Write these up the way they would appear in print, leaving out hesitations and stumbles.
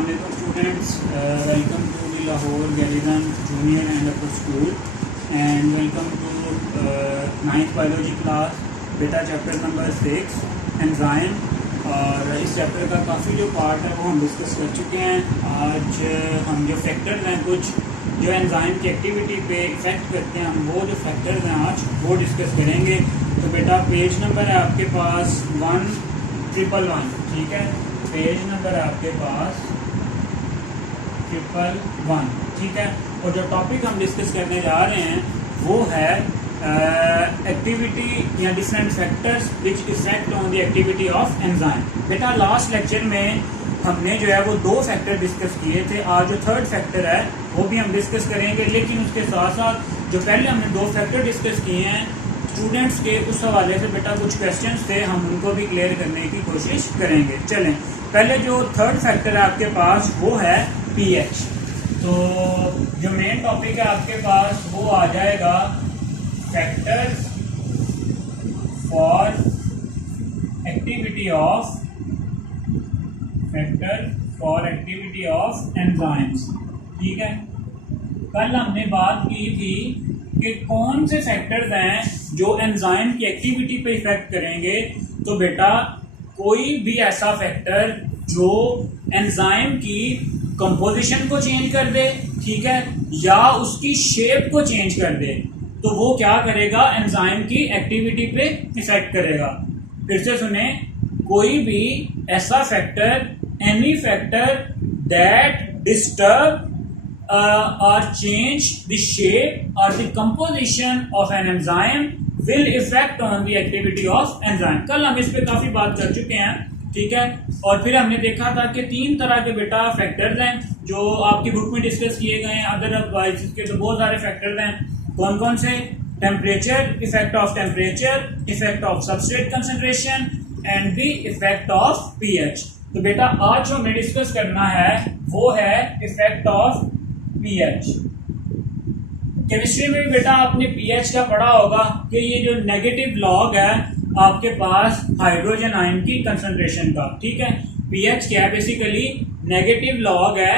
Assalamu alaikum students, welcome to the Lahore Galidan Junior and Upper School and welcome to 9th biology class बेटा chapter number 6 enzyme. और इस chapter का काफ़ी जो part है वो हम डिस्कस कर चुके हैं। आज हम जो फैक्टर्स हैं कुछ जो एंजाइम की एक्टिविटी पे इफ़ेक्ट करते हैं, हम वो जो फैक्टर्स हैं आज वो डिस्कस करेंगे। तो बेटा पेज नंबर है आपके पास 1111, ठीक है, पेज नंबर है आपके पास 1111, ठीक है। और जो टॉपिक हम डिस्कस करने जा रहे हैं वो है एक्टिविटी या different factors which effect on the activity of enzyme. बेटा लास्ट लेक्चर में हमने जो है वो 2 फैक्टर डिस्कस किए थे। आज जो 3rd फैक्टर है वो भी हम डिस्कस करेंगे, लेकिन उसके साथ साथ जो पहले हमने 2 फैक्टर डिस्कस किए हैं स्टूडेंट्स के, उस हवाले से बेटा कुछ क्वेश्चंस थे, हम उनको भी क्लियर करने की कोशिश करेंगे। चलें, पहले जो 3rd फैक्टर है आपके पास वो है पीएच। तो जो मेन टॉपिक है आपके पास वो आ जाएगा factors for activity of enzymes, ठीक है। कल हमने बात की थी कि कौन से फैक्टर्स हैं जो एंजाइम की एक्टिविटी पे इफेक्ट करेंगे। तो बेटा कोई भी ऐसा फैक्टर जो एंजाइम की कंपोजिशन को चेंज कर दे, ठीक है, या उसकी शेप को चेंज कर दे, तो वो क्या करेगा, एंजाइम की एक्टिविटी पे इफेक्ट करेगा। फिर से सुने, कोई भी ऐसा factor, any factor that disturb or change the shape or the composition of an enzyme will affect on the activity of enzyme। कल हम इस पे काफी बात कर चुके हैं, ठीक है। और फिर हमने देखा था कि 3 तरह के बेटा फैक्टर्स हैं जो आपकी बुक में डिस्कस किए गए हैं। अदरवाइज इसके तो बहुत सारे फैक्टर्स हैं। कौन कौन से? Temperature, effect of temperature, effect of substrate concentration and the effect of pH. तो बेटा आज जो हमें डिस्कस करना है वो है इफेक्ट ऑफ पीएच। केमिस्ट्री में भी बेटा आपने पीएच का पढ़ा होगा कि ये जो नेगेटिव लॉग है आपके पास हाइड्रोजन आयन की कंसंट्रेशन का, ठीक है। पीएच क्या है? बेसिकली नेगेटिव लॉग है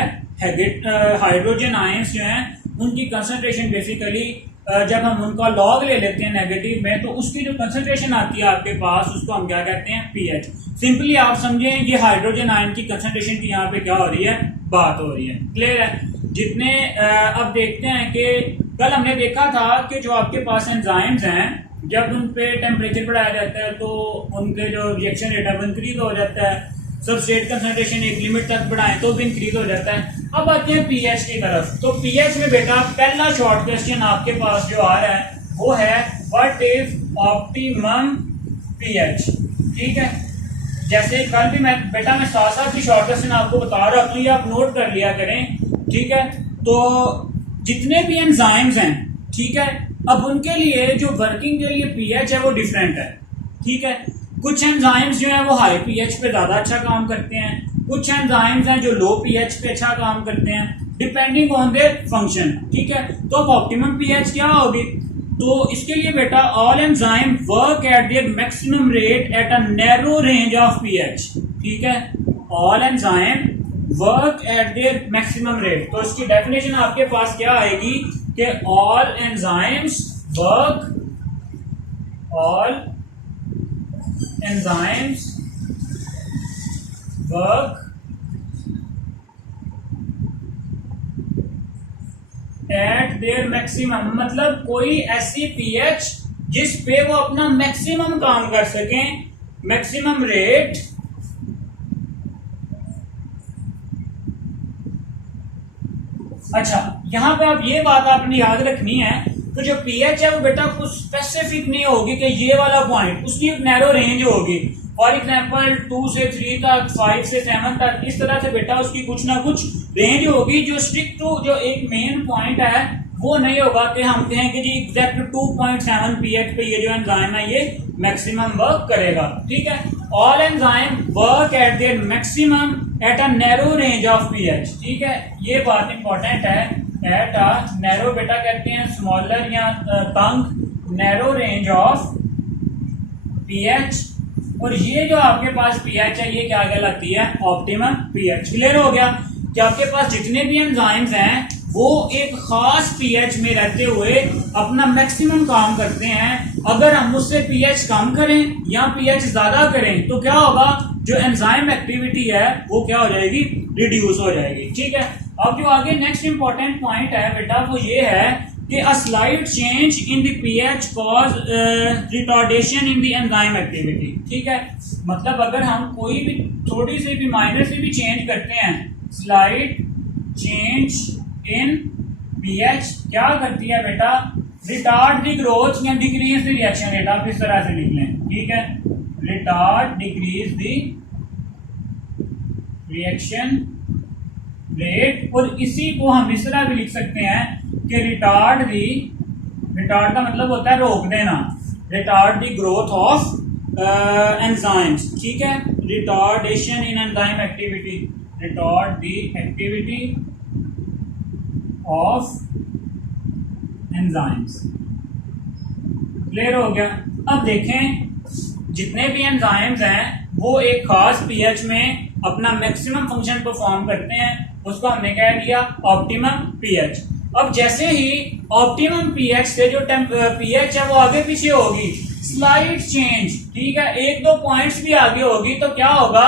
हाइड्रोजन आयंस जो हैं उनकी कंसंट्रेशन। बेसिकली जब हम उनका लॉग ले लेते हैं नेगेटिव में, तो उसकी जो कंसंट्रेशन आती है आपके पास उसको हम क्या कहते हैं? पीएच। सिंपली आप समझें ये हाइड्रोजन आयन की कंसंट्रेशन की यहाँ पे क्या हो रही है, बात हो रही है। क्लियर है? जितने अब देखते हैं कि कल हमने देखा था कि जो आपके पास एंजाइम्स हैं जब उन पे टेम्परेचर बढ़ाया जाता है तो उनके जो रिएक्शन रेट है वो इंक्रीज हो जाता है। सबस्ट्रेट कंसंट्रेशन एक लिमिट तक बढ़ाएं तो भी इंक्रीज हो जाता है। अब आते हैं पीएच की तरफ। तो पीएच में बेटा पहला शॉर्ट क्वेश्चन आपके पास जो आ रहा है वो है व्हाट इज ऑप्टिमम पीएच, ठीक है। जैसे कल भी मैं साथ साथ ही शॉर्ट क्वेश्चन आपको बता रहा हूं, आप नोट कर लिया करें, ठीक है। तो जितने भी एंजाइम्स हैं, ठीक है, अब उनके लिए जो वर्किंग के लिए पीएच है वो डिफरेंट है, ठीक है। कुछ एंजाइम्स जो हैं वो हाई पीएच पे ज्यादा अच्छा काम करते हैं, कुछ एंजाइम्स हैं जो लो पीएच पे अच्छा काम करते हैं, डिपेंडिंग ऑन देयर फंक्शन, ठीक है। तो अब ऑप्टिमम पीएच क्या होगी? तो इसके लिए बेटा all enzyme work eight there maximum rate at a narrow range of pH, ठीक है। All enzyme work eight there maximum rate. तो इसकी डेफिनेशन आपके पास क्या आएगी कि all enzymes work at there maximum, मतलब कोई ऐसी पीएच जिस पे वो अपना मैक्सिमम काम कर सकें, मैक्सिमम रेट अच्छा। यहां पे आप ये बात आपने याद रखनी है कि जो पीएच है वो बेटा कुछ स्पेसिफिक नहीं होगी कि ये वाला पॉइंट, उसकी एक नैरो रेंज होगी। फॉर एग्जांपल 2 से 3 तक, 5 से 7 तक, इस तरह से बेटा उसकी कुछ ना कुछ रेंज होगी। जो स्ट्रिक्ट टू जो एक मेन पॉइंट है वो नहीं होगा कि हम कहें कि जी एग्जैक्ट 2.7 पीएच पे ये जो एंजाइम है ये मैक्सिमम वर्क करेगा, ठीक है। All enzyme work eight there maximum at a narrow range of pH, ठीक है। ये बात इंपॉर्टेंट है, एट अ नैरो बेटा कहते हैं स्मॉलर या तंग नैरो रेंज ऑफ पीएच। और ये जो आपके पास पीएच है ये क्या कहलाती है? Optimum pH. क्लियर हो गया? कि आपके पास जितने भी एंजाइम्स हैं वो एक खास पीएच में रहते हुए अपना मैक्सिमम काम करते हैं। अगर हम उससे पीएच कम करें या पीएच ज्यादा करें तो क्या होगा, जो एंजाइम एक्टिविटी है वो क्या हो जाएगी, रिड्यूस हो जाएगी। ठीक है, अब जो आगे नेक्स्ट इंपॉर्टेंट पॉइंट है बेटा वो ये है कि a slight change in the pH cause retardation in the enzyme activity. ठीक है, मतलब अगर हम कोई भी थोड़ी सी भी माइनर से भी चेंज करते हैं, स्लाइट चेंज इन पीएच क्या करती है बेटा, रिटार्ड द ग्रोथ या डिक्रीज द रिएक्शन रेट। आप इस तरह से लिख लें, ठीक है, retard decrease the reaction rate. और इसी को हम इस तरह भी लिख सकते हैं कि रिटार्ड का मतलब होता है रोक देना, retard the growth of enzymes. ठीक है, retardation in enzyme activity, retard the activity of enzymes. Clear हो गया। अब देखें जितने भी एंजाइम्स हैं वो एक खास पीएच में अपना मैक्सिमम फंक्शन परफॉर्म करते हैं, उसको हमने कह दिया ऑप्टिमम पीएच। अब जैसे ही ऑप्टिमम पीएच से जो पीएच है वो आगे पीछे होगी, स्लाइट चेंज, ठीक है, एक दो पॉइंट्स भी आगे होगी तो क्या होगा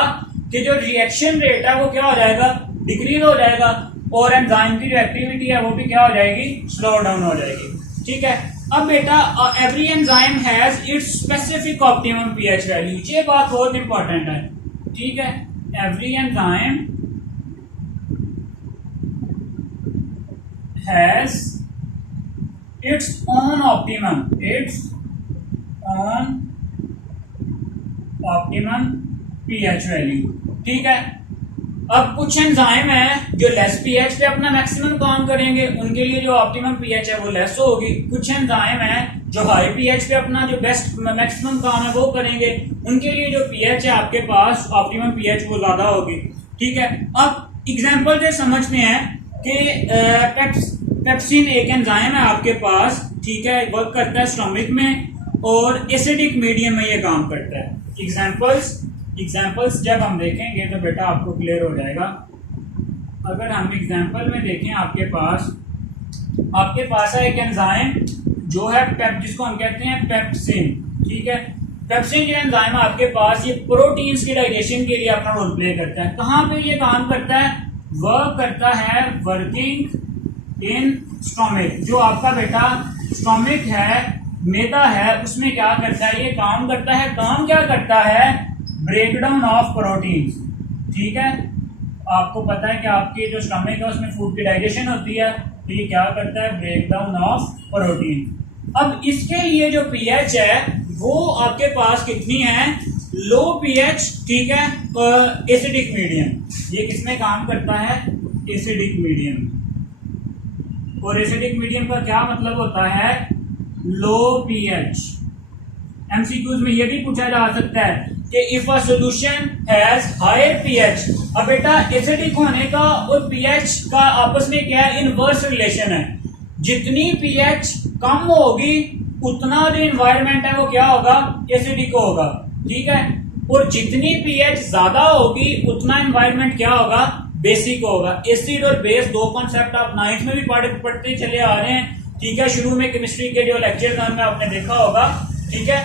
कि जो रिएक्शन रेट है वो क्या हो जाएगा, डिक्रीज हो जाएगा, और एंजाइम की जो एक्टिविटी है वो भी क्या हो जाएगी, स्लो डाउन हो जाएगी। ठीक है, अब बेटा every enzyme has its specific optimum pH value, ये बात बहुत इंपॉर्टेंट है। ठीक है, every enzyme has its own optimum, its own optimum pH value. ठीक है, अब कुछ एंजाइम है जो लेस पीएच पे अपना मैक्सिमम काम करेंगे, उनके लिए जो ऑप्टिमम पीएच है वो लेस होगी। कुछ एंजाइम है जो हाई पीएच पे अपना जो बेस्ट मैक्सिमम काम है वो करेंगे, उनके लिए जो पीएच है आपके पास ऑप्टिमम पीएच वो ज्यादा होगी। ठीक है, अब एग्जांपल से समझते हैं कि पेप्सिन एक एंजाइम है आपके पास, ठीक है, वर्क करता है स्टमक में और एसिडिक मीडियम में ये काम करता है। एग्जाम्पल्स जब हम देखेंगे तो बेटा आपको क्लियर हो जाएगा। अगर हम एग्जाम्पल में देखें, आपके पास है एक एंजाइम जो है जिसको हम कहते हैं पेप्सिन। ठीक है, पेप्सिन जो एंजाइम आपके पास ये प्रोटीन्स के डाइजेशन के लिए अपना रोल प्ले करता है। कहाँ पे ये काम करता है, वर्क करता है वर्किंग इन स्टोमिक। जो आपका बेटा स्टोमिक है, मैदा है, उसमें क्या करता है, ये काम करता है। काम क्या करता है, ब्रेकडाउन ऑफ प्रोटीन्स। ठीक है, आपको पता है कि आपकी जो स्टमक है उसमें फूड की डाइजेशन होती है, तो ये क्या करता है, ब्रेकडाउन ऑफ प्रोटीन। अब इसके लिए जो पीएच है वो आपके पास कितनी है, लो पीएच। ठीक है, एसिडिक मीडियम। ये किसमें काम करता है, एसिडिक मीडियम। और एसिडिक मीडियम का क्या मतलब होता है, लो पीएच। एमसीक्यूज में ये भी पूछा जा सकता है कि if a solution has higher pH. अब बेटा एसिडिक होने का और पीएच का आपस में क्या है, इनवर्स रिलेशन है। जितनी पीएच कम होगी उतना जो एनवायरनमेंट है वो क्या होगा, एसिडिक होगा। ठीक है, और जितनी पीएच ज्यादा होगी उतना एनवायरनमेंट क्या होगा, बेसिक होगा। एसिड और बेस दो कॉन्सेप्ट आप 9th में भी पढ़ते चले आ रहे हैं। ठीक है, शुरू में केमिस्ट्री के जो लेक्चर में आपने देखा होगा। ठीक है,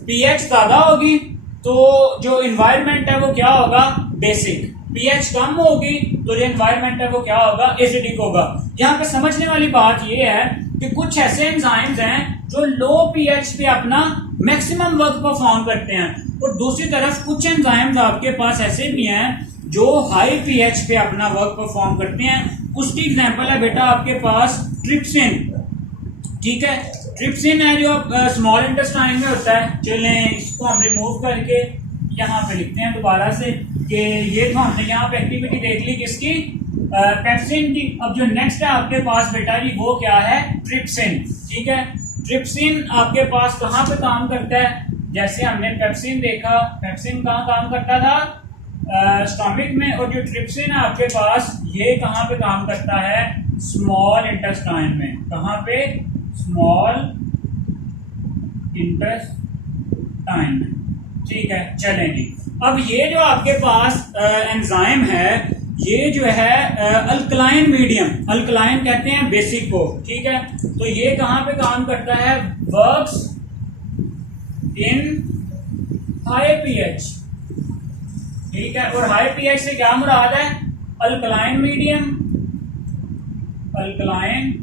पीएच ज्यादा होगी तो जो एनवायरनमेंट है वो क्या होगा, बेसिक। पीएच कम होगी तो जो एनवायरनमेंट है वो क्या होगा, एसिडिक होगा। यहाँ पे समझने वाली बात ये है कि कुछ ऐसे एंजाइम्स हैं जो लो पीएच पे अपना मैक्सिमम वर्क परफॉर्म करते हैं, और दूसरी तरफ कुछ एंजाइम्स आपके पास ऐसे भी हैं जो हाई पीएच पे अपना वर्क परफॉर्म करते हैं। उसकी एग्जांपल है बेटा आपके पास ट्रिप्सिन। ठीक है, ट्रिप्सिन है जो स्मॉल इंटेस्टाइन में होता है। चलें इसको हम रिमूव करके यहाँ पे लिखते हैं दोबारा से कि ये तो हमने यहाँ पे एक्टिविटी देख ली किसकी, पेप्सिन की। अब जो नेक्स्ट है आपके पास बेटा जी वो क्या है, ट्रिप्सिन। ठीक है, ट्रिप्सिन आपके पास कहाँ पे काम करता है, जैसे हमने पेप्सिन देखा, पेप्सिन कहाँ काम करता था, स्टमक में। और जो ट्रिप्सिन है आपके पास ये कहाँ पे काम करता है, स्मॉल इंटेस्टाइन में। कहाँ पे, स्मॉल इंटेस्टाइन में। ठीक है, चलें जी। अब ये जो आपके पास एंजाइम है ये जो है अल्कलाइन मीडियम, अल्कलाइन कहते हैं बेसिक को, ठीक है। तो ये कहां पे काम करता है, वर्क्स इन हाई पीएच, ठीक है। और हाई पीएच से क्या मुराद है, अल्कलाइन मीडियम, अल्कलाइन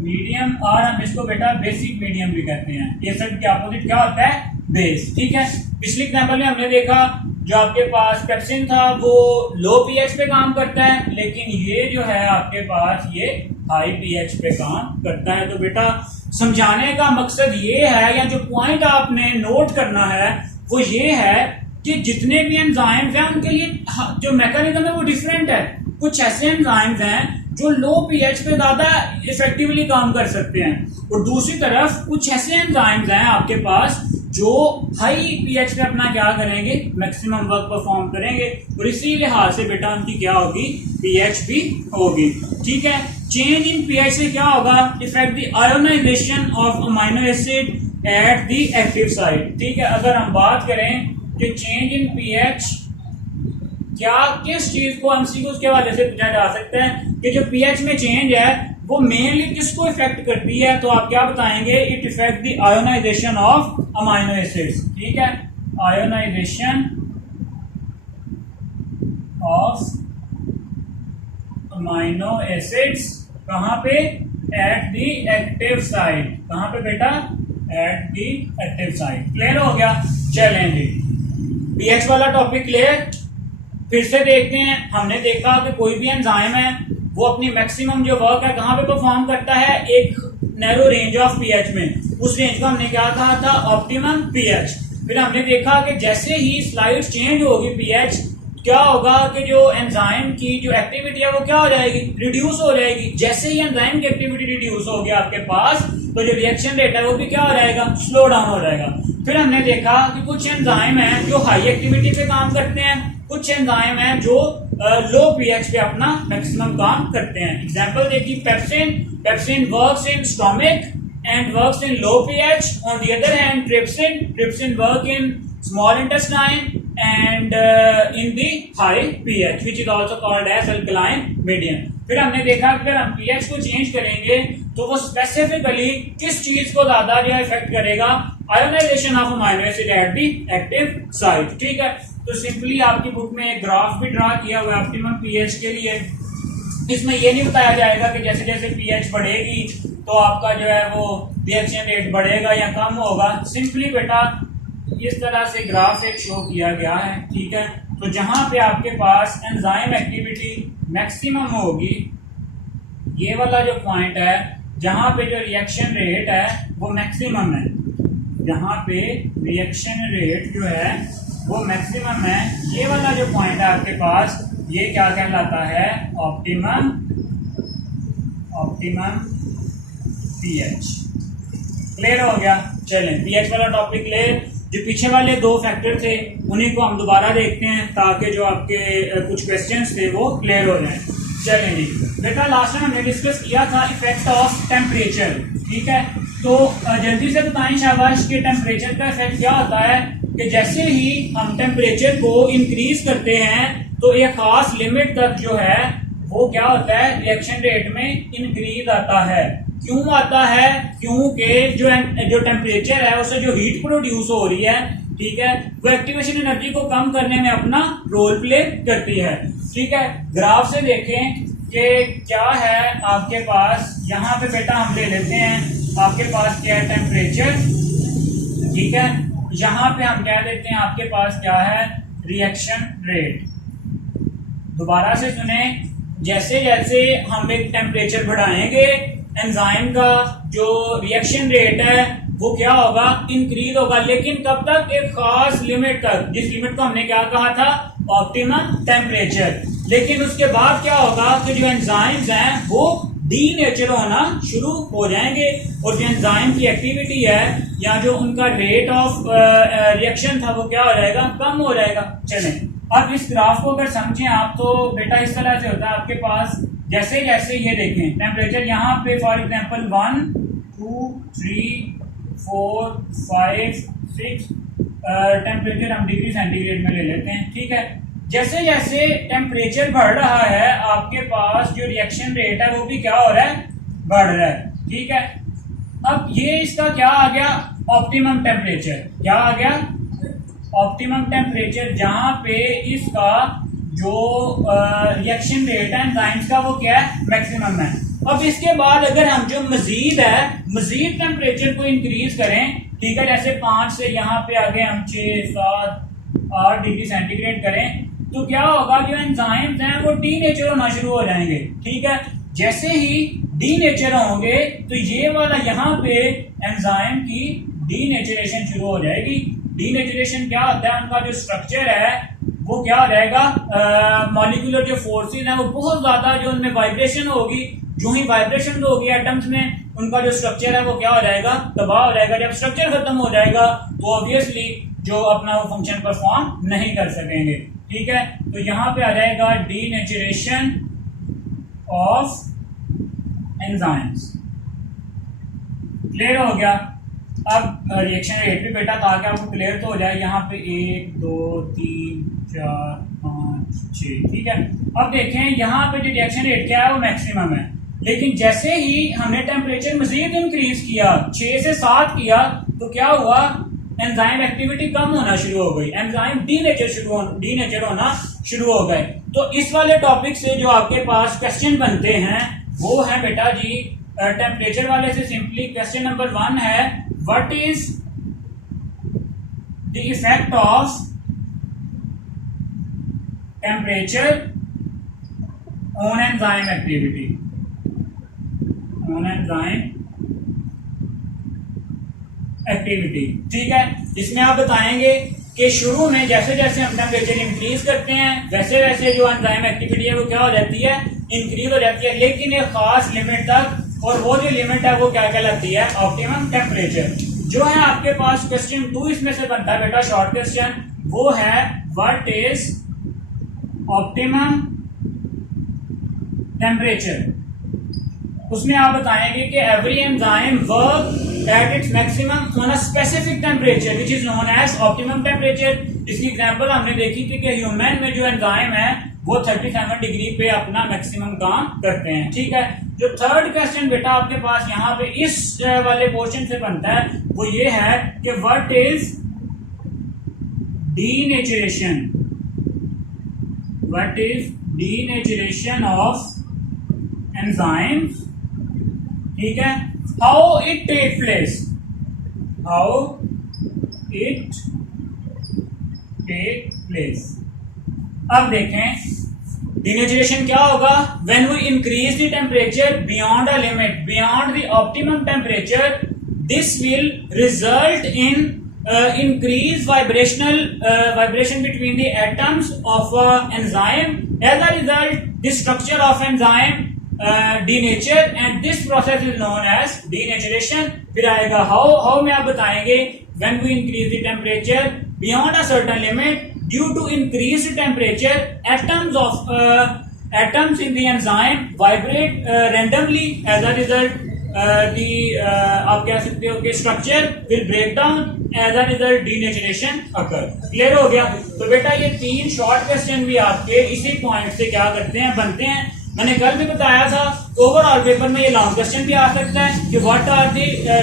मीडियम, और हम इसको बेटा बेसिक मीडियम भी कहते हैं। ये सब के अपोजिट क्या होता है, बेस, ठीक है। पिछले एग्जांपल में हमने देखा जो आपके पास पेप्सिन था वो लो पीएच पे काम करता है, लेकिन ये जो है आपके पास ये हाई पीएच पे काम करता है। तो बेटा समझाने का मकसद ये है, या जो पॉइंट आपने नोट करना है वो ये है कि जितने भी एंजाइम्स हैं उनके लिए जो मैकेनिज्म है वो डिफरेंट है। कुछ ऐसे एंजाइम्स हैं जो लो पीएच पे ज्यादा इफेक्टिवली काम कर सकते हैं, और दूसरी तरफ कुछ ऐसे एंजाइम्स हैं आपके पास जो हाई पीएच पे अपना क्या करेंगे, मैक्सिमम वर्क परफॉर्म करेंगे, और इसी लिहाज से बेटा उनकी क्या होगी, पीएच भी होगी, ठीक है। चेंज इन पीएच से क्या होगा, effect the ionization of amino acid at the active site, ठीक है। अगर हम बात करें कि चेंज इन पीएच क्या किस चीज को एमसीक्यू के हवाले से पूछा जा सकता है कि जो पीएच में चेंज है वो मेनली किसको इफेक्ट करती है, तो आप क्या बताएंगे, it effect the ionization of amino acids, ठीक है। आयोनाइजेशन ऑफ अमाइनो एसिड्स कहां पे, एट द एक्टिव साइट, कहां पे बेटा, eight the active site. Clear हो गया, चलेंगे पीएच वाला टॉपिक क्लियर। फिर से देखते हैं, हमने देखा कि कोई भी एंजाइम है वो अपनी मैक्सिमम जो वर्क है कहां पे परफॉर्म करता है, एक नैरो रेंज ऑफ पीएच में। उस रेंज को हमने क्या कहा था, ऑप्टिमम पीएच। फिर हमने देखा कि जैसे ही स्लाइड चेंज होगी पीएच, क्या होगा कि जो एंजाइम की जो एक्टिविटी है वो क्या हो जाएगी, रिड्यूस हो जाएगी। जैसे ही एंजाइम की एक्टिविटी रिड्यूस होगी आपके पास, तो जो रिएक्शन रेट है वो भी क्या हो जाएगा, स्लो डाउन हो जाएगा। फिर हमने देखा कि कुछ एंजाइम है जो हाई एक्टिविटी पे काम करते हैं, कुछ एंजाइम है जो लो पीएच पे अपना मैक्सिमम काम करते हैं। एग्जांपल देखिए, pepsin, pepsin works in stomach and works in low pH. On the other hand, trypsin work in small intestine and in the high pH, which is also called as alkaline medium. फिर हमने देखा कि अगर हम pH को change करेंगे तो वो स्पेसिफिकली किस चीज को ज्यादा जो इफेक्ट करेगा, ionization of amino acid at the active site, ठीक है। तो सिंपली आपकी बुक में एक ग्राफ भी ड्रा किया हुआ है ऑप्टिमम पीएच के लिए। इसमें ये नहीं बताया जाएगा कि जैसे जैसे पीएच बढ़ेगी तो आपका जो है वो रिएक्शन रेट बढ़ेगा या कम होगा। सिंपली बेटा इस तरह से ग्राफ एक शो किया गया है, ठीक है। तो जहां पे आपके पास एंजाइम एक्टिविटी मैक्सिमम होगी, ये वाला जो पॉइंट है जहां पे जो रिएक्शन रेट है वो मैक्सिमम है, जहां पे रिएक्शन रेट जो है वो मैक्सिमम है, ये वाला जो पॉइंट है आपके पास, ये क्या कहलाता है, ऑप्टिमम पीएच। क्लियर हो गया, चलें पीएच वाला टॉपिक क्लियर। जो पीछे वाले दो फैक्टर थे उन्हीं को हम दोबारा देखते हैं ताकि जो आपके कुछ क्वेश्चंस थे वो क्लियर हो जाएं। चलें जी बेटा, लास्ट टाइम हमने डिस्कस किया था इफेक्ट ऑफ टेम्परेचर, ठीक है। तो जल्दी से बताएं शाबाश कि टेम्परेचर का इफेक्ट क्या होता है कि जैसे ही हम टेम्परेचर को इंक्रीज करते हैं तो एक खास लिमिट तक जो है वो क्या होता है, रिएक्शन रेट में इंक्रीज आता है। क्यों आता है, क्योंकि जो टेम्परेचर है उससे जो हीट प्रोड्यूस हो रही है, ठीक है, वो एक्टिवेशन एनर्जी को कम करने में अपना रोल प्ले करती है, ठीक है। ग्राफ से देखें कि क्या है आपके पास, यहाँ पे बेटा हम ले लेते हैं आपके पास क्या है, टेम्परेचर, ठीक है। यहाँ पे हम क्या देते हैं, आपके पास क्या है, रिएक्शन रेट। दोबारा से सुने, जैसे जैसे हम एक टेम्परेचर बढ़ाएंगे एंजाइम का जो रिएक्शन रेट है वो क्या होगा, इंक्रीज होगा, लेकिन कब तक, एक खास लिमिट तक, जिस लिमिट को हमने क्या कहा था, ऑप्टिमम टेम्परेचर। लेकिन उसके बाद क्या होगा कि जो एंजाइम्स हैं वो डीनेचर होना शुरू हो जाएंगे और जो एंजाइम की एक्टिविटी है या जो उनका रेट ऑफ रिएक्शन था वो क्या हो जाएगा, कम हो जाएगा। चलें अब इस ग्राफ को अगर समझें आप तो बेटा इस तरह से होता है आपके पास, जैसे जैसे ये देखें टेम्परेचर यहाँ पे फॉर एग्जांपल 1 2 3 4 5 6 टेम्परेचर हम डिग्री सेंटीग्रेड में ले लेते हैं, ठीक है। जैसे जैसे टेम्परेचर बढ़ रहा है आपके पास जो रिएक्शन रेट है वो भी क्या हो रहा है, बढ़ रहा है। ठीक है, अब ये इसका क्या आ गया, ऑप्टिमम टेम्परेचर। क्या आ गया, ऑप्टिमम टेम्परेचर, जहां पे इसका जो रिएक्शन रेट है एंजाइम्स का वो क्या है, मैक्सिमम है। अब इसके बाद अगर हम जो मजीद टेम्परेचर को इंक्रीज करें, ठीक है, जैसे 5 से यहाँ पे आगे हम 6, 7, 8 डिग्री सेंटीग्रेड करें, तो क्या होगा, जो एंजाइम्स हैं वो डीनेचर होना शुरू हो जाएंगे। ठीक है, जैसे ही डीनेचर होंगे तो ये वाला यहाँ पे एंजाइम की डीनेचरेशन शुरू हो जाएगी। डीनेचरेशन क्या होता है, उनका जो स्ट्रक्चर है वो क्या हो जाएगा, मॉलिक्यूलर जो फोर्सेस हैं वो बहुत ज्यादा, जो उनमें वाइब्रेशन होगी, जो ही वाइब्रेशन होगी एटम्स में, उनका जो स्ट्रक्चर है वो क्या हो जाएगा, तबाह हो जाएगा। जब स्ट्रक्चर खत्म हो जाएगा तो ऑब्वियसली जो अपना वो फंक्शन परफॉर्म नहीं कर सकेंगे। ठीक है, तो यहां पे आ जाएगा डीनेचरेशन ऑफ एंजाइम्स। क्लियर हो गया। अब रिएक्शन रेट भी बेटा ताकि आपको क्लियर तो हो जाए, यहाँ पे 1, 2, 3, 4, 5, 6। ठीक है, अब देखें यहाँ पे जो रिएक्शन रेट क्या है वो मैक्सिमम है, लेकिन जैसे ही हमने टेम्परेचर मजीद इंक्रीज किया, 6 से 7 किया, तो क्या हुआ, एंजाइम एक्टिविटी कम होना शुरू हो गई, एंजाइम डीनेचर होना शुरू हो गए। तो इस वाले टॉपिक से जो आपके पास क्वेश्चन बनते हैं वो है बेटा जी, टेम्परेचर वाले से सिंपली क्वेश्चन नंबर 1 है, what is the effect of temperature on enzyme activity, on enzyme activity. ठीक है, इसमें आप बताएंगे कि शुरू में जैसे जैसे हम टेम्परेचर इंक्रीज करते हैं वैसे वैसे जो एंजाइम एक्टिविटी है वो क्या हो जाती है, इंक्रीज हो जाती है, लेकिन एक खास लिमिट तक, और वो जो लिमिट है वो क्या कहलाती है, ऑप्टिमम टेम्परेचर। जो है आपके पास क्वेश्चन 2 इसमें से बनता है बेटा, शॉर्ट क्वेश्चन, वो है व्हाट इज ऑप्टिमम टेम्परेचर। उसमें आप बताएंगे कि every enzyme work at its maximum on a specific temperature which is known as optimum temperature. इसकी एग्जांपल हमने देखी थी कि ह्यूमन में जो एंजाइम है वो 37 डिग्री पे अपना मैक्सिमम काम करते हैं। ठीक है, जो थर्ड क्वेश्चन बेटा आपके पास यहाँ पे इस वाले पोर्शन से बनता है वो ये है कि what is denaturation, what is denaturation of enzymes. ठीक है, how it take place, how it take place. अब देखें डीनेचरेशन क्या होगा, when we increase the temperature beyond a limit, beyond the optimum temperature, this will result in increase vibration between the atoms of enzyme. As a result, the structure of enzyme denature and this process is known as denaturation. फिर आएगा how में आप बताएंगे when we increase the temperature beyond a certain limit due to increased temperature, atoms in the enzyme vibrate randomly. As a result, आप कह सकते हो कि structure will break down, as a result denaturation occur. Clear हो गया। तो बेटा ये 3 शॉर्ट क्वेश्चन भी आपके इसी पॉइंट से क्या करते हैं, बनते हैं। मैंने कल भी बताया था ओवरऑल पेपर में ये लॉन्ग क्वेश्चन भी आ सकता है कि what are the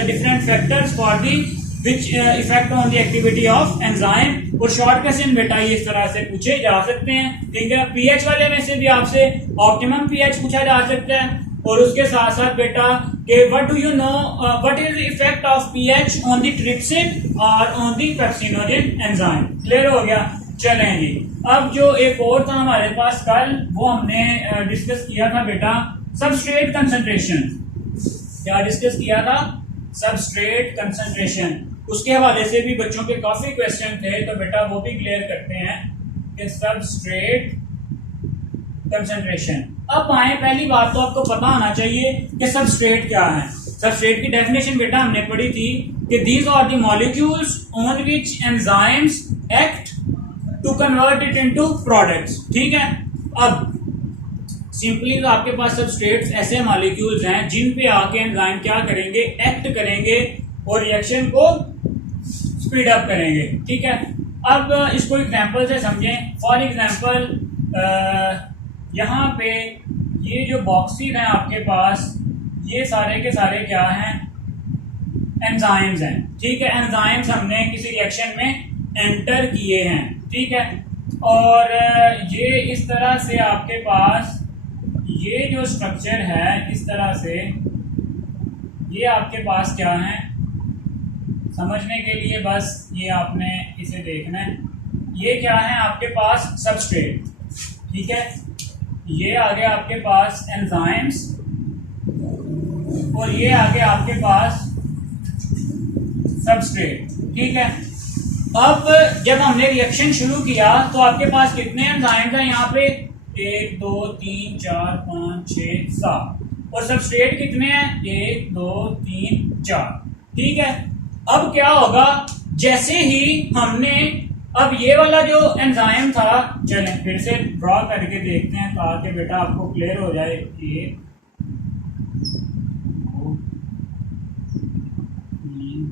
different factors for the which effect on the activity of enzyme, और शॉर्ट क्वेश्चन बेटा ये इस तरह से पूछे जा सकते हैं। ठीक है, पीएच वाले में से भी आपसे ऑप्टिमम पीएच पूछा जा सकता है, और उसके साथ साथ बेटा कि what do you know, what is the effect of pH on the trypsin और on the pepsinogen enzyme. Clear हो गया। चलें जी, अब जो एक और था हमारे पास कल, वो हमने डिस्कस किया था बेटा सबस्ट्रेट कंसंट्रेशन। क्या डिस्कस किया था? Substrate concentration. उसके हवाले से भी बच्चों के काफी क्वेश्चन थे, तो बेटा वो भी क्लियर करते हैं कि सबस्ट्रेट कंसंट्रेशन। अब आए, पहली बात तो आपको पता होना चाहिए कि सबस्ट्रेट क्या है। सबस्ट्रेट की डेफिनेशन बेटा हमने पढ़ी थी कि these are the molecules on which enzymes act to convert it into products. ठीक है, अब सिंपली तो आपके पास सबस्ट्रेट्स ऐसे मॉलिक्यूल्स हैं जिन पे आके एंजाइम क्या करेंगे, एक्ट करेंगे और रिएक्शन को स्पीड अप करेंगे। ठीक है, अब इसको एग्जांपल से समझें। फॉर एग्जांपल यहाँ पे ये जो बॉक्सेस हैं आपके पास, ये सारे के सारे क्या हैं, एंजाइम्स हैं। ठीक है, एंजाइम्स हमने किसी रिएक्शन में एंटर किए हैं। ठीक है, और ये इस तरह से आपके पास ये जो स्ट्रक्चर है, इस तरह से ये आपके पास क्या है, समझने के लिए बस ये आपने इसे देखना है। ये क्या है आपके पास, सबस्ट्रेट। ठीक है, ये आगे आपके पास एंजाइम्स और ये आगे आपके पास सबस्ट्रेट। ठीक है, अब जब हमने रिएक्शन शुरू किया तो आपके पास कितने एंजाइम्स हैं यहाँ पे, 1 2 3 4 5 6 7, और सबस्ट्रेट कितने हैं, 1 2 3 4। ठीक है, अब क्या होगा, जैसे ही हमने अब ये वाला जो एंजाइम था, चलें फिर से ड्रॉ करके देखते हैं ताकि बेटा आपको क्लियर हो जाए। 1 2 3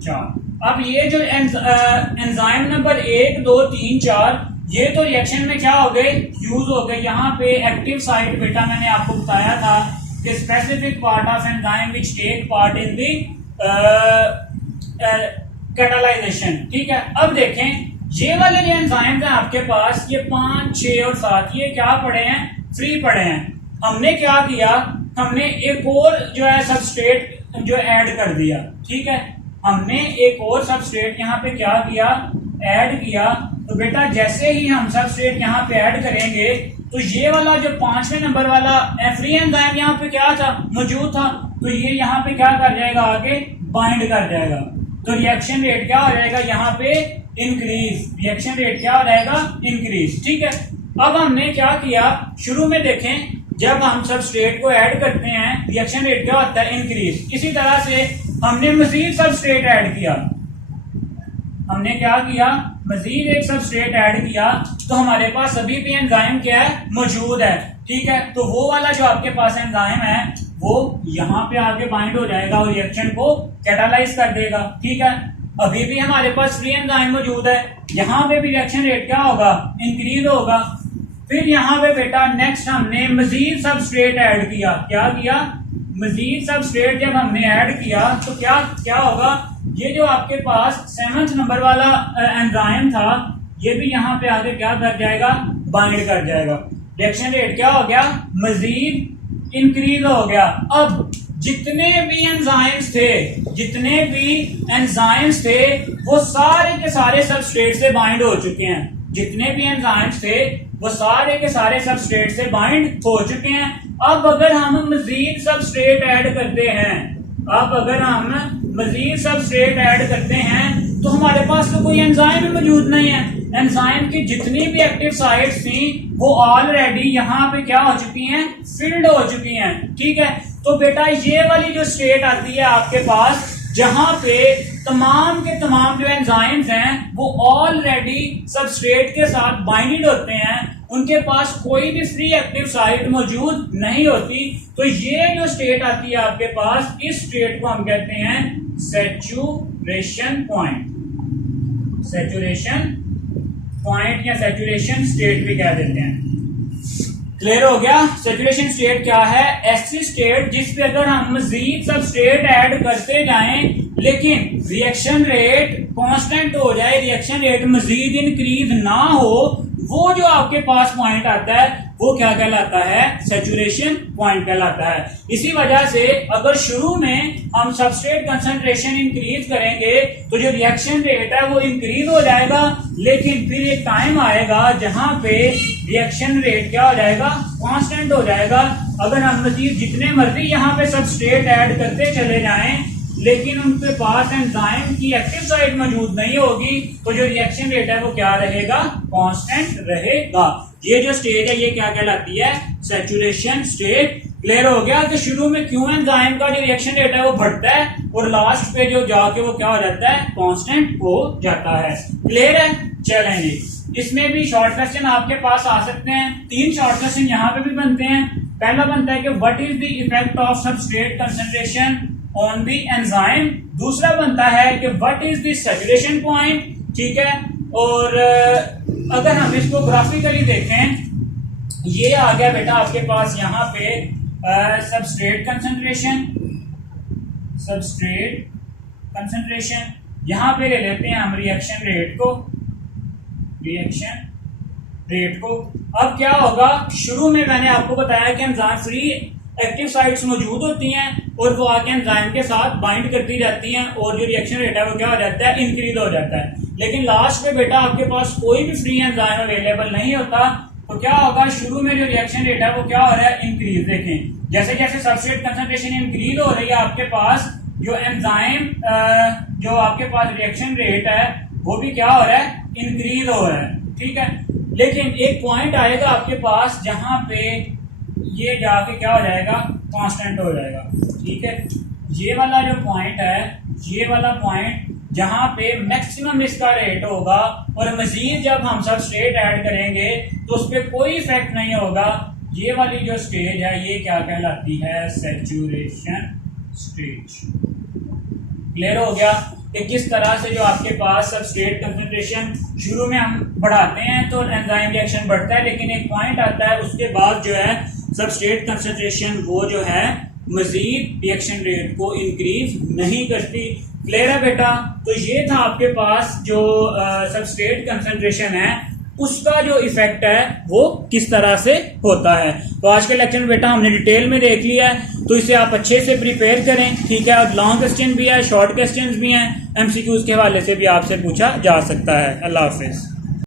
4। अब ये जो एंजाइम नंबर 1 2 3 4, ये तो रिएक्शन में क्या हो गए, यूज हो गए। यहाँ पे एक्टिव साइट बेटा मैंने आपको बताया था कि specific part of enzyme which take part in the catalysation. ठीक है, अब देखें ये वाले जो एंजाइम्स हैं आपके पास, ये 5 6 और 7, ये क्या पड़े हैं, फ्री पड़े हैं। हमने क्या किया, हमने एक और जो है सबस्ट्रेट जो ऐड कर दिया। ठीक है, हमने एक और सबस्ट्रेट यहाँ पे क्या किया, ऐड किया। तो बेटा जैसे ही हम सबस्ट्रेट यहाँ पे ऐड करेंगे तो ये वाला जो 5वें नंबर वाला फ्री एंजाइम यहाँ पे क्या था, मौजूद था, तो ये यहाँ पे क्या कर जाएगा, आगे बाइंड कर जाएगा। तो रिएक्शन रेट क्या हो जाएगा यहाँ पे, इंक्रीज। रिएक्शन रेट क्या हो जाएगा, इंक्रीज। ठीक है, अब हमने क्या किया, शुरू में देखें जब हम सबस्ट्रेट को ऐड करते हैं रिएक्शन रेट क्या होता है, इंक्रीज। इसी तरह से हमने मजीद सबस्ट्रेट ऐड किया, हमने क्या किया, मजीद एक सबस्ट्रेट ऐड किया, तो हमारे पास अभी भी एंजाइम क्या है, मौजूद है। ठीक है, तो वो वाला जो आपके पास एंजाइम है वो यहाँ पे आके बाइंड हो जाएगा और रिएक्शन को कैटालाइज कर देगा। ठीक है, अभी भी हमारे पास फ्री एंजाइम मौजूद है, यहाँ पे भी रिएक्शन रेट क्या होगा, इंक्रीज होगा। फिर यहाँ पे बेटा नेक्स्ट हमने मजीद सबस्ट्रेट ऐड किया। क्या किया, मजीद सबस्ट्रेट जब हमने ऐड किया तो क्या क्या होगा, ये जो आपके पास 7th नंबर वाला एंजाइम था, ये भी यहाँ पे आगे क्या कर जाएगा, बाइंड कर जाएगा। रिएक्शन रेट क्या हो गया, मजीद इंक्रीज हो गया। अब जितने भी एंजाइम्स थे, जितने भी एंजाइम्स थे वो सारे के सारे सबस्ट्रेट से बाइंड हो चुके हैं। जितने भी एंजाइम्स थे वो सारे के सारे सबस्ट्रेट से बाइंड हो चुके हैं। अब अगर हम मजीद सबस्ट्रेट ऐड करते हैं, अब अगर हम मजीद सबस्ट्रेट ऐड करते हैं तो हमारे पास तो कोई एंजाइम मौजूद नहीं है। एंजाइम की जितनी भी एक्टिव साइट्स थी वो ऑलरेडी यहाँ पे क्या हो चुकी हैं, फिल्ड हो चुकी हैं। ठीक है, तो बेटा ये वाली जो स्टेट आती है आपके पास, जहां पे तमाम के तमाम जो एंजाइम्स हैं वो ऑलरेडी सबस्ट्रेट के साथ बाइंडेड होते हैं, उनके पास कोई भी फ्री एक्टिव साइट मौजूद नहीं होती, तो ये जो स्टेट आती है आपके पास, इस स्टेट को हम कहते हैं सैचुरेशन पॉइंट। सैचुरेशन पॉइंट या सैचुरेशन स्टेट भी कह देते हैं। क्लियर हो गया। सैचुरेशन स्टेट क्या है, ऐसी स्टेट जिस पे अगर हम मजीद सबस्ट्रेट ऐड करते जाएं लेकिन रिएक्शन रेट कांस्टेंट हो जाए, रिएक्शन रेट मजीद इंक्रीज ना हो, वो जो आपके पास पॉइंट आता है वो क्या कहलाता है, सैचुरेशन पॉइंट कहलाता है। इसी वजह से अगर शुरू में हम सबस्ट्रेट कंसंट्रेशन इंक्रीज करेंगे तो जो रिएक्शन रेट है वो इंक्रीज हो जाएगा, लेकिन फिर एक टाइम आएगा जहां पे रिएक्शन रेट क्या हो जाएगा, कांस्टेंट हो जाएगा। अगर हम मजीद जितने मर्जी यहाँ पे सबस्ट्रेट ऐड करते चले जाएं लेकिन उनके पास एंजाइम की एक्टिव साइट मौजूद नहीं होगी तो जो रिएक्शन रेट है वो क्या रहेगा, कांस्टेंट रहेगा। ये जो स्टेज है ये क्या कहलाती है, सैचुरेशन स्टेट। क्लियर हो गया कि शुरू में क्यों एंजाइम का जो रिएक्शन रेट है वो बढ़ता है और लास्ट पे जो जाके वो क्या हो जाता है, कांस्टेंट हो जाता है। क्लियर है, चलेंगे। इसमें भी शॉर्ट क्वेश्चन आपके पास आ सकते हैं, 3 शॉर्ट क्वेश्चन यहाँ पे भी बनते हैं। पहला बनता है कि what is the effect of substrate concentration on the enzyme. दूसरा बनता है कि what is the saturation point, ठीक है। और अगर हम इसको ग्राफिकली देखें, ये आ गया बेटा आपके पास यहाँ पे सबस्ट्रेट कंसंट्रेशन, यहां पे ले लेते हैं हम रिएक्शन रेट को। अब क्या होगा, शुरू में मैंने आपको बताया कि एंजाइम फ्री एक्टिव साइट्स मौजूद होती हैं और वो आके एंजाइम के साथ बाइंड करती जाती हैं और जो रिएक्शन रेट है वो क्या हो जाता है, इंक्रीज हो जाता है। लेकिन लास्ट में बेटा आपके पास कोई भी फ्री एंजाइम अवेलेबल नहीं होता, तो क्या होगा, शुरू में जो रिएक्शन रेट है वो क्या हो रहा है, इंक्रीज। देखें जैसे जैसे सबस्ट्रेट कंसंट्रेशन इंक्रीज हो रही है, आपके पास जो एंजाइम जो आपके पास रिएक्शन रेट है वो भी क्या हो रहा है, इंक्रीज हो रहा है, ठीक है। लेकिन एक पॉइंट आएगा आपके पास जहां पे ये जाके क्या हो जाएगा, कांस्टेंट हो जाएगा, ठीक है। ये वाला जो पॉइंट है, ये वाला पॉइंट जहां पे मैक्सिमम इसका रेट होगा और मजीद जब हम सबस्ट्रेट ऐड करेंगे तो उस पर कोई इफेक्ट नहीं होगा। ये वाली जो स्टेज है ये क्या कहलाती है, सैचुरेशन स्टेज। क्लियर हो गया कि किस तरह से जो आपके पास सबस्ट्रेट कंसंट्रेशन शुरू में हम बढ़ाते हैं तो एंजाइम रिएक्शन बढ़ता है, लेकिन एक पॉइंट आता है उसके बाद जो है सबस्ट्रेट कंसंट्रेशन वो जो है मजीद रिएक्शन रेट को इंक्रीज नहीं करती। क्लियर है बेटा। तो ये था आपके पास जो सबस्ट्रेट कंसंट्रेशन है उसका जो इफेक्ट है वो किस तरह से होता है। तो आज के लेक्चर में बेटा हमने डिटेल में देख लिया है, तो इसे आप अच्छे से प्रिपेयर करें, ठीक है। और लॉन्ग क्वेश्चन भी है, शॉर्ट क्वेश्चन भी हैं, एमसीक्यूज के हवाले से भी आपसे पूछा जा सकता है। अल्लाह हाफिज।